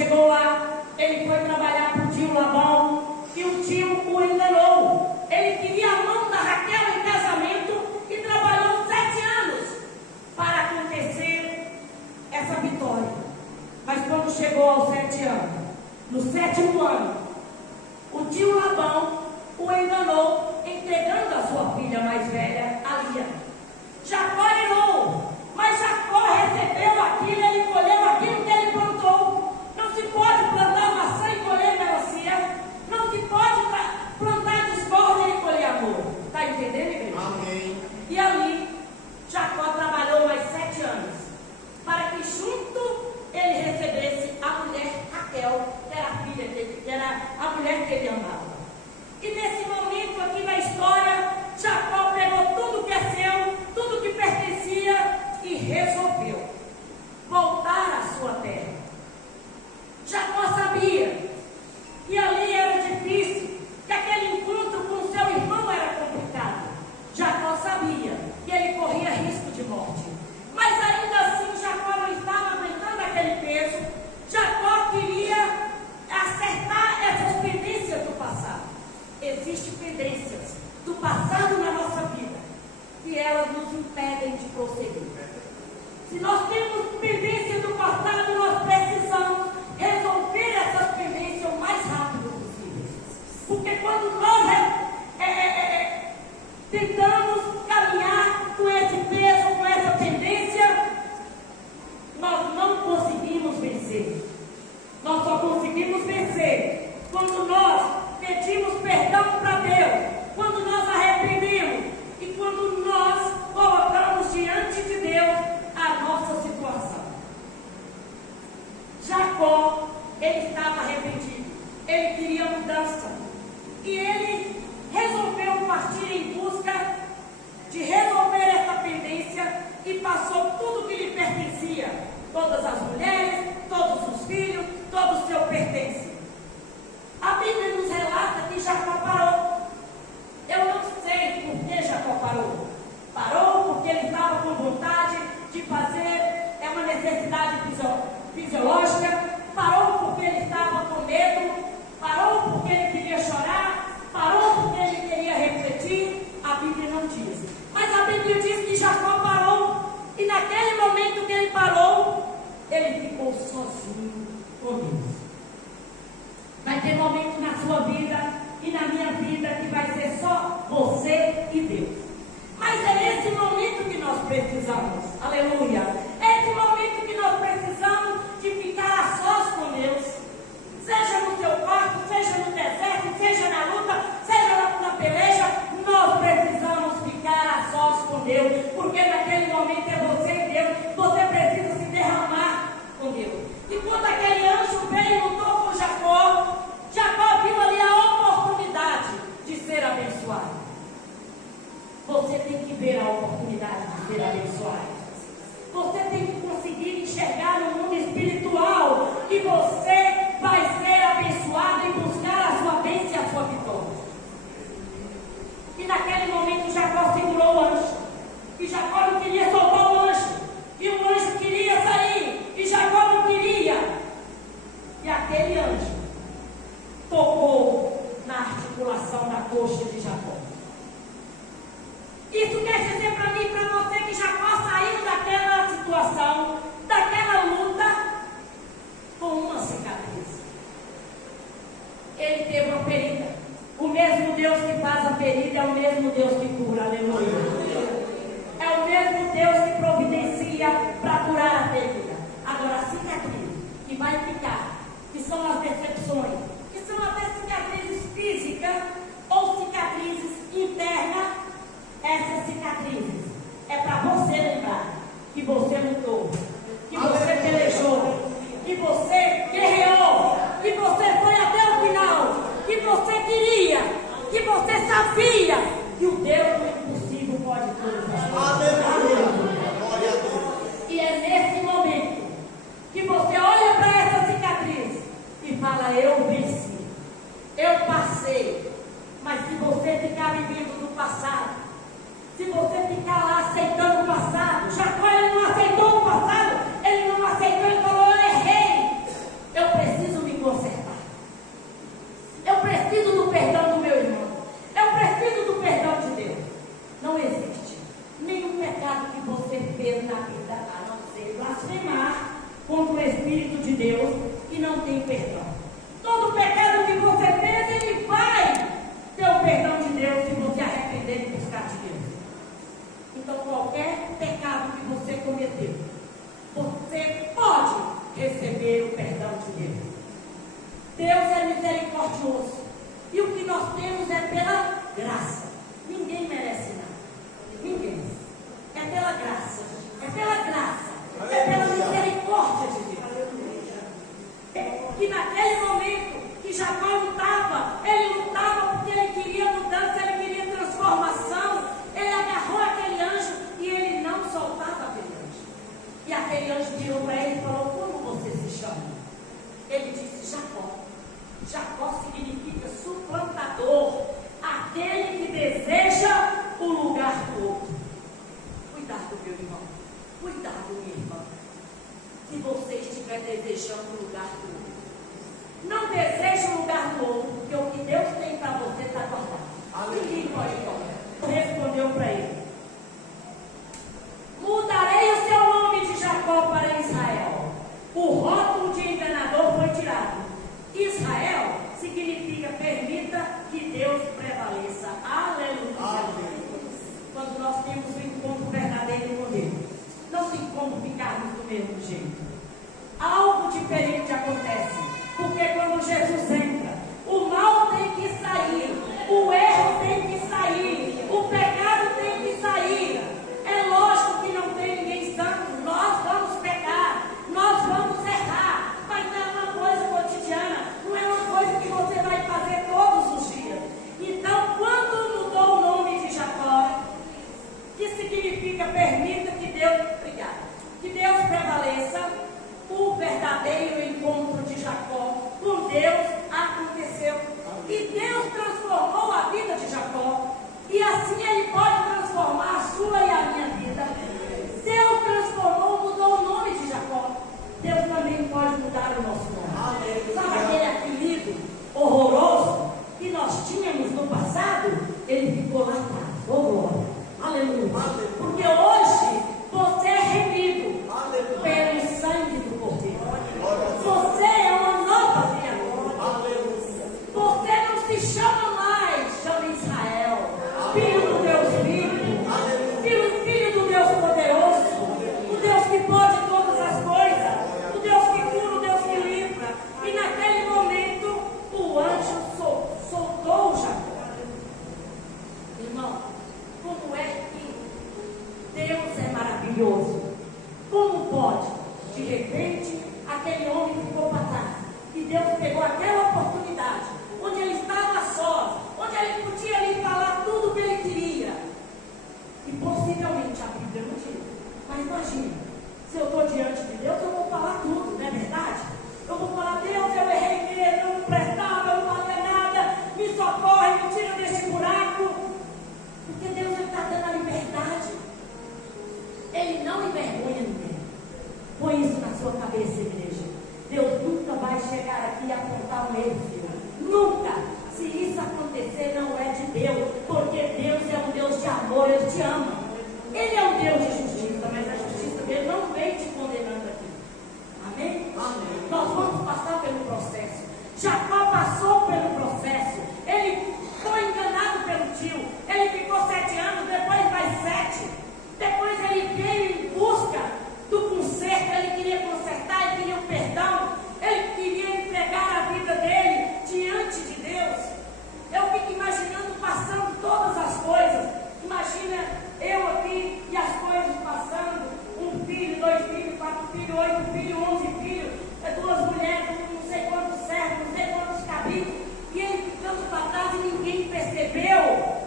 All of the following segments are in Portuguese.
chegou lá, ele foi trabalhar para o tio Labão e o tio o enganou. Ele queria a mão da Raquel em casamento e trabalhou 7 anos para acontecer essa vitória. Mas quando chegou aos 7 anos, no 7º ano, o tio Labão o enganou, entregando a sua filha mais velha, a Lia. Jacó irou, mas Jacó recebeu aquilo, ele colheu aquilo que ele plantou. Não se pode plantar maçã e colher melancia. Não se pode plantar discórdia e colher amor. Está entendendo, igreja? Amém. E ali, Jacó trabalhou mais 7 anos, para que junto ele recebesse a mulher Raquel, que era a filha dele, que era a mulher que ele amava. E nesse momento aqui na história, Jacó pegou tudo que é seu, tudo que pertencia e resolveu voltar à sua terra. Jacó sabia que ali era difícil, que aquele encontro com seu irmão era complicado. Jacó sabia que ele corria risco de morte. Mas ainda assim Jacó não estava aguentando aquele peso. Jacó queria acertar essas pendências do passado. Existem pendências do passado na nossa vida que elas nos impedem de prosseguir. Se nós temos pendências do passado, nós precisamos resolver essas pendências o mais rápido possível. Porque quando nós tentamos caminhar com esse peso, com essa pendência, nós não conseguimos vencer. Nós só conseguimos vencer quando nós pedimos perdão para Deus, quando nós arrependemos e quando nós colocamos diante de Deus a nossa situação. Jacó, ele estava arrependido, ele queria mudança e ele resolveu partir em busca de resolver essa pendência e passou tudo que lhe pertencia, todas as mulheres, todos os filhos, todo o seu pertence. A Bíblia nos relata que Jacó parou. Eu não sei por que Jacó parou. Parou porque ele estava com vontade de fazer, é uma necessidade fisiológica. Parou porque ele estava com medo. Parou porque ele queria chorar. Parou porque ele queria refletir. A Bíblia não diz. Mas a Bíblia diz que Jacó parou. E naquele momento que ele parou, ele ficou sozinho com Deus. Vai ter momento na sua vida e na minha vida que vai ser só você e Deus. Mas é esse momento que nós precisamos. Aleluia. É esse momento que nós precisamos de ficar a sós com Deus. Seja no seu quarto, seja no deserto, seja na luta, seja na peleja, nós precisamos ficar a sós com Deus. Porque naquele momento é você e Deus. Você precisa se derramar com Deus. E quando aquele anjo veio e lutou com Jacó, Jacó viu ali a oportunidade de ser abençoado. Você tem que ver a oportunidade de ser abençoado. Você tem que conseguir enxergar no mundo espiritual que você vai ser abençoado e buscar a sua bênção e a sua vitória. E naquele momento Jacó segurou o anjo. E Jacó não queria soltar o anjo. E o anjo queria sair. E Jacó não queria. E aquele anjo tocou na articulação da coxa de Jacó. Isso quer dizer para mim e para você que Jacó saiu daquela situação, daquela luta, com uma cicatriz. Ele teve uma ferida. O mesmo Deus que faz a ferida é o mesmo Deus que cura. Aleluia. É o mesmo Deus que providencia para curar a ferida. Agora, a cicatriz que vai ficar, que são as decepções, que são até cicatrizes físicas ou cicatrizes internas. Essas cicatrizes é para você lembrar que você lutou, que você pelejou, que você guerreou, que você foi até o final, que você queria, que você sabia que o Deus do impossível pode tudo. E é nesse momento que você olha para essa cicatriz e fala: eu venci, eu passei. Mas se você ficar vivendo do passado, se você ficar lá aceitando o passado, Jacó ele não aceitou o passado, cometeu, você pode receber o perdão de Deus. Deus é misericordioso. E o que nós temos é pela graça. Ninguém merece nada. Ninguém. É pela graça. É pela graça. É pela misericórdia de Deus. Que naquele momento que Jacó lutava, ele lutava porque ele queria mudança, ele queria transformação. Ele agarrou aquele anjo e ele não soltava aquele anjo. E aquele anjo virou para ele e falou: como você se chama? Ele disse: Jacó. Jacó significa suplantador, aquele que deseja o lugar do outro. Cuidado, meu irmão. Cuidado, minha irmã. Se você estiver desejando o lugar do outro, não deseje o lugar do outro, porque o que Deus tem para você está guardado. Ninguém pode tomar. Respondeu para ele: mudarei o seu nome de Jacó para Israel. O rótulo de enganador foi tirado. Israel significa permita que Deus prevaleça. Aleluia. Quando nós temos um encontro verdadeiro com Deus, não tem como ficarmos do mesmo jeito. Algo diferente acontece, porque quando Jesus entra, o mal tem que sair, o erro tem que sair, o pecado tem que sair. É lógico que não tem ninguém santo, nós vamos pecar, nós vamos errar, mas não é uma coisa cotidiana, não é uma coisa que você vai fazer todos os dias. Então, quando mudou o nome de Jacó, que significa permita que Deus, que Deus prevaleça, o verdadeiro encontro de Jacó com Deus aconteceu. E Deus transformou a vida de Jacó. E assim Ele pode transformar a sua e a minha vida. Deus transformou, mudou o nome de Jacó. Deus também pode mudar o nosso nome. Sabe aquele apelido horroroso que nós tínhamos no passado? Ele ficou lá atrás. Oh, glória. Aleluia. Porque hoje você é remido pelo sangue do Cordeiro. Você é uma nova criatura. Você não se chama mais, chama Israel, filho do Deus vivo, filho do Deus poderoso, o Deus que pode todas as coisas, o Deus que cura, o Deus que livra. E naquele momento o anjo soltou Jacó. Irmão, como é que Deus é maravilhoso? Como pode, de repente, aquele homem ficou para trás e Deus pegou aquela oportunidade onde ele estava só, onde ele podia lhe falar tudo o que ele queria, e possivelmente a Bíblia não diz, mas imagina, se eu estou diante de Deus, eu vou falar tudo, não é verdade? Eu vou falar: Deus, eu errei nele, eu não prestava, eu não fazia nada, me socorre, me tira desse buraco, porque Deus está dando a liberdade. Ele não envergonha ninguém. Põe isso na sua cabeça, igreja. Deus nunca vai chegar aqui e apontar um erro seu. Nunca. Se isso acontecer, não é de Deus, porque Deus é um Deus de amor, Ele te ama. Ele é um Deus de justiça, mas a justiça dele não vem te condenando aqui. Amém? Amém. Nós vamos passar pelo processo. Jacó passou pelo processo. Ele foi enganado pelo tio. Ele ficou 7 anos, depois mais 7. Depois ele veio em busca do conserto, ele queria consertar, ele queria o perdão, ele queria entregar a vida dele diante de Deus. Eu fico imaginando passando todas as coisas. Imagina eu aqui e as coisas passando, 1 filho, 2 filhos, 4 filhos, 8 filhos, 11 filhos, 2 mulheres, não sei quantos servos, não sei quantos cabritos, e ele ficando para trás e ninguém percebeu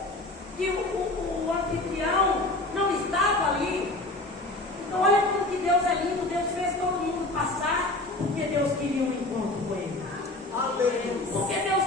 que o anfitrião não estava ali. Então olha como que Deus é lindo. Deus fez todo mundo passar porque Deus queria um encontro com Ele. Porque Deus